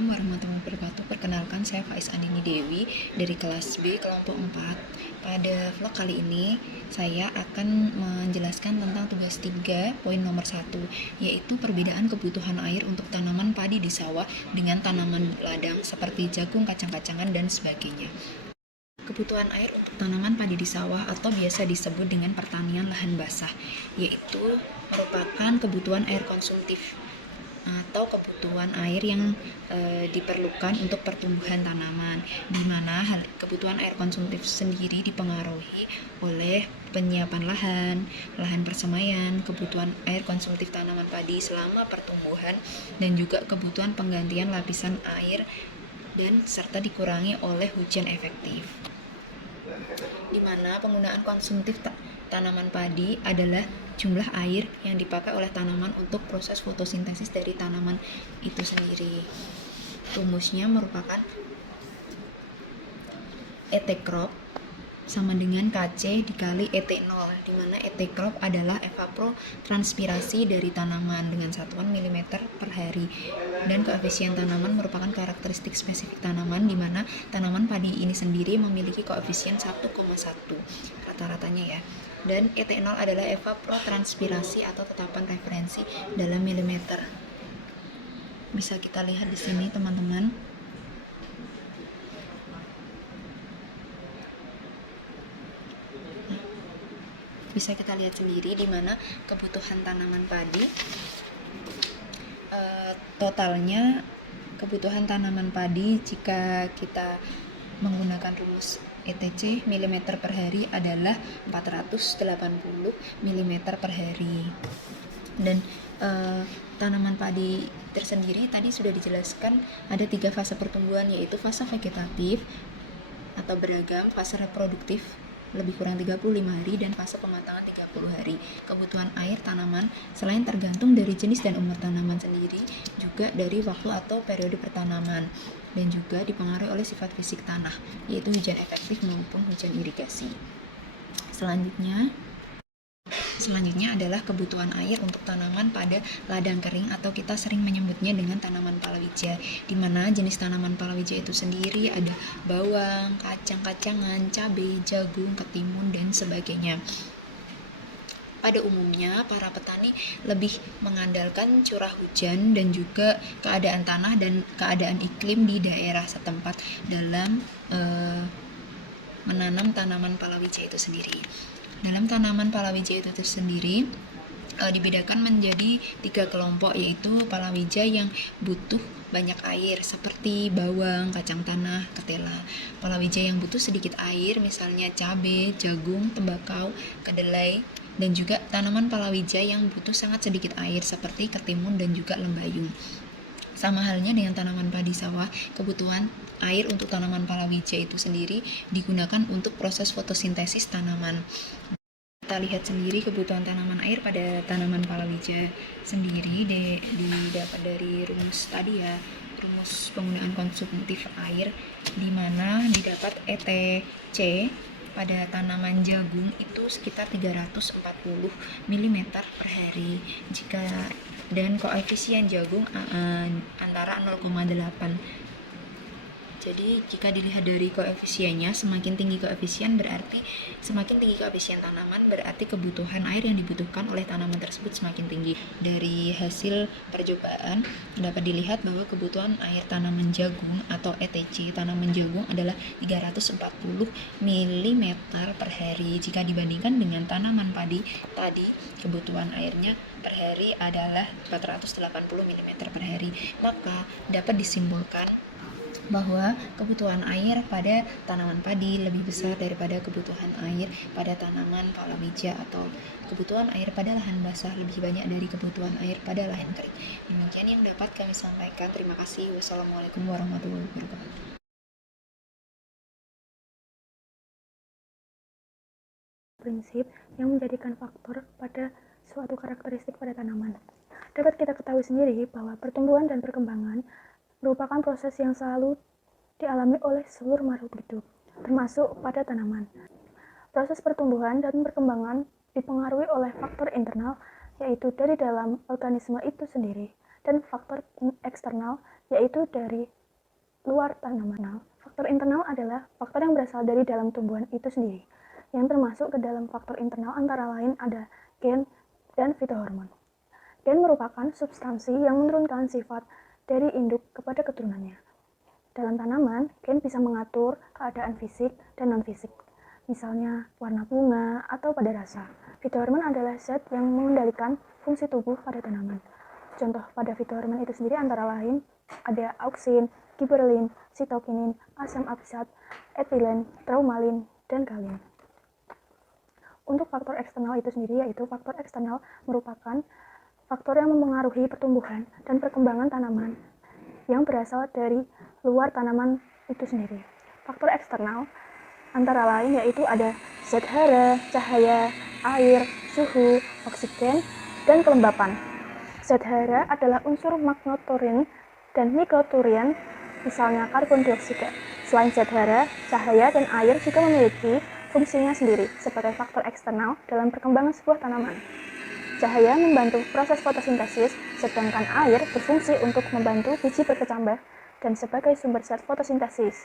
Assalamualaikum warahmatullahi wabarakatuh. Perkenalkan, saya Faiz Andini Dewi dari kelas B kelompok 4. Pada vlog kali ini saya akan menjelaskan tentang tugas 3 poin nomor 1, yaitu perbedaan kebutuhan air untuk tanaman padi di sawah dengan tanaman ladang seperti jagung, kacang-kacangan, dan sebagainya. Kebutuhan air untuk tanaman padi di sawah atau biasa disebut dengan pertanian lahan basah, yaitu merupakan kebutuhan air konsumtif atau kebutuhan air yang diperlukan untuk pertumbuhan tanaman, di mana kebutuhan air konsumtif sendiri dipengaruhi oleh penyiapan lahan persemaian, kebutuhan air konsumtif tanaman padi selama pertumbuhan, dan juga kebutuhan penggantian lapisan air dan serta dikurangi oleh hujan efektif. Di mana penggunaan konsumtif tanaman padi adalah jumlah air yang dipakai oleh tanaman untuk proses fotosintesis dari tanaman itu sendiri. Rumusnya merupakan ET crop sama dengan KC dikali ET0, di mana ET crop adalah evapotranspirasi dari tanaman dengan satuan milimeter per hari, dan koefisien tanaman merupakan karakteristik spesifik tanaman, di mana tanaman padi ini sendiri memiliki koefisien 1,1 rata-ratanya ya. Dan ET0 adalah evapotranspirasi atau tetapan referensi dalam milimeter. Bisa kita lihat di sini teman-teman. Bisa kita lihat sendiri di mana kebutuhan tanaman padi totalnya kebutuhan tanaman padi jika kita menggunakan rumus ETC mm per hari adalah 480 mm per hari. Dan tanaman padi tersendiri tadi sudah dijelaskan ada 3 fase pertumbuhan, yaitu fase vegetatif atau beragam, fase reproduktif lebih kurang 35 hari, dan fase pematangan 30 hari. Kebutuhan air tanaman selain tergantung dari jenis dan umur tanaman sendiri, juga dari waktu atau periode pertanaman, dan juga dipengaruhi oleh sifat fisik tanah, yaitu hujan efektif maupun hujan irigasi. Selanjutnya adalah kebutuhan air untuk tanaman pada ladang kering atau kita sering menyebutnya dengan tanaman palawija, di mana jenis tanaman palawija itu sendiri ada bawang, kacang-kacangan, cabai, jagung, ketimun, dan sebagainya. Pada umumnya, para petani lebih mengandalkan curah hujan dan juga keadaan tanah dan keadaan iklim di daerah setempat dalam menanam tanaman palawija itu sendiri. Dalam tanaman palawija itu sendiri dibedakan menjadi 3 kelompok, yaitu palawija yang butuh banyak air seperti bawang, kacang tanah, ketela. Palawija yang butuh sedikit air misalnya cabai, jagung, tembakau, kedelai, dan juga tanaman palawija yang butuh sangat sedikit air seperti ketimun dan juga lembayung. Sama halnya dengan tanaman padi sawah, kebutuhan air untuk tanaman palawija itu sendiri digunakan untuk proses fotosintesis tanaman. Kita lihat sendiri kebutuhan tanaman air pada tanaman palawija sendiri didapat dari rumus tadi ya, rumus penggunaan konsumtif air, di mana didapat ETC pada tanaman jagung itu sekitar 340 mm per hari, dan koefisien jagung antara 0,8. Jadi jika dilihat dari koefisiennya, semakin tinggi koefisien tanaman, berarti kebutuhan air yang dibutuhkan oleh tanaman tersebut semakin tinggi. Dari hasil percobaan dapat dilihat bahwa kebutuhan air tanaman jagung atau ETC tanaman jagung adalah 340 mm per hari. Jika dibandingkan dengan tanaman padi tadi, kebutuhan airnya per hari adalah 480 mm per hari. Maka dapat disimpulkan bahwa kebutuhan air pada tanaman padi lebih besar daripada kebutuhan air pada tanaman palawija, atau kebutuhan air pada lahan basah lebih banyak dari kebutuhan air pada lahan kering. Demikian yang dapat kami sampaikan. Terima kasih. Wassalamualaikum warahmatullahi wabarakatuh. Prinsip yang menjadikan faktor pada suatu karakteristik pada tanaman. Dapat kita ketahui sendiri bahwa pertumbuhan dan perkembangan merupakan proses yang selalu dialami oleh seluruh makhluk hidup, termasuk pada tanaman. Proses pertumbuhan dan perkembangan dipengaruhi oleh faktor internal, yaitu dari dalam organisme itu sendiri, dan faktor eksternal, yaitu yaitu dari luar tanaman. Faktor internal adalah faktor yang berasal dari dalam tumbuhan itu sendiri. Yang termasuk ke dalam faktor internal antara lain ada gen dan fitohormon. Gen merupakan substansi yang menurunkan sifat dari induk kepada keturunannya. Dalam tanaman, gen bisa mengatur keadaan fisik dan non-fisik, misalnya warna bunga atau pada rasa. Fitohormon adalah zat yang mengendalikan fungsi tubuh pada tanaman. Contoh pada fitohormon itu sendiri antara lain ada auksin, giberelin, sitokinin, asam absat, etilen, traumalin, dan galin. Untuk faktor eksternal itu sendiri, yaitu faktor eksternal merupakan faktor yang mempengaruhi pertumbuhan dan perkembangan tanaman yang berasal dari luar tanaman itu sendiri. Faktor eksternal antara lain yaitu ada zat hara, cahaya, air, suhu, oksigen, dan kelembapan. Zat hara adalah unsur magnetorin dan mikroturian, misalnya karbon dioksida. Selain zat hara, cahaya dan air juga memiliki fungsinya sendiri sebagai faktor eksternal dalam perkembangan sebuah tanaman. Cahaya membantu proses fotosintesis, sedangkan air berfungsi untuk membantu biji berkecambah dan sebagai sumber zat fotosintesis.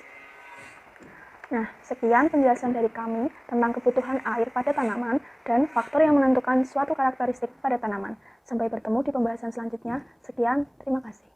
Nah, sekian penjelasan dari kami tentang kebutuhan air pada tanaman dan faktor yang menentukan suatu karakteristik pada tanaman. Sampai bertemu di pembahasan selanjutnya. Sekian, terima kasih.